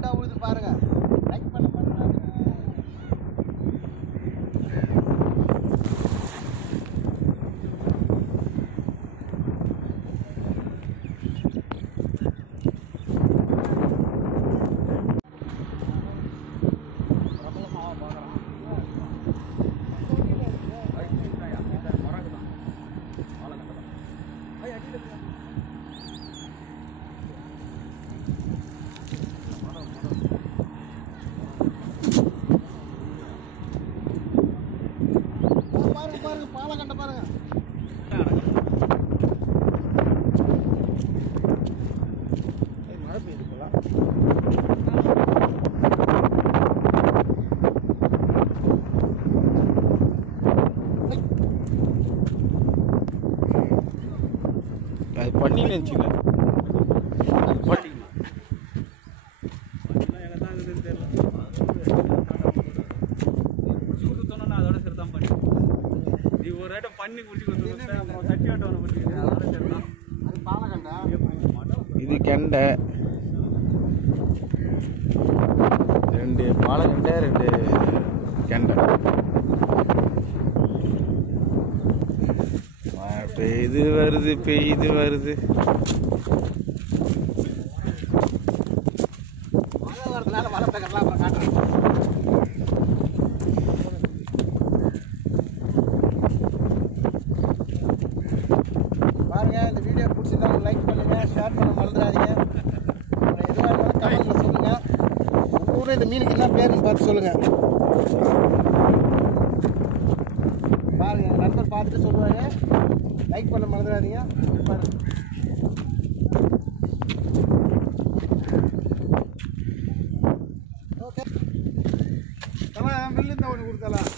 சவுண்டா உழுது பாருங்க. லைக் பண்ண பாருங்க. பாருங்க பாலை கண்ட பாருங்க. மழை பெய்யுது போல. அது பண்ணி நினச்சிங்க பண்ணி இது கெண்டை 2 பாலகண்டை 2 கெண்டை. பெய்து வருது பெய்து வருது. மழை வரதுனால மழை பெய்யலாம் காட்டுறேன். பாருங்க, இந்த வீடியோ பிடிச்சிருந்தா லைக் பண்ணுங்க, ஷேர் பண்ண மறந்துடாதீங்க. எதுவாக இருந்தாலும் கமெண்ட்ல சொல்லுங்க. உங்க ஊரில் இந்த மீனுக்கு என்ன பேருன்னு பார்த்து சொல்லுங்க. பாருங்க, எங்கள் நண்பர் பார்த்துட்டு சொல்லுவாங்க. லைக் பண்ண மறந்துடாதீங்க. பாருங்க. ஓகே, மில்லு இருந்தால் ஒன்று கொடுத்தலாம்.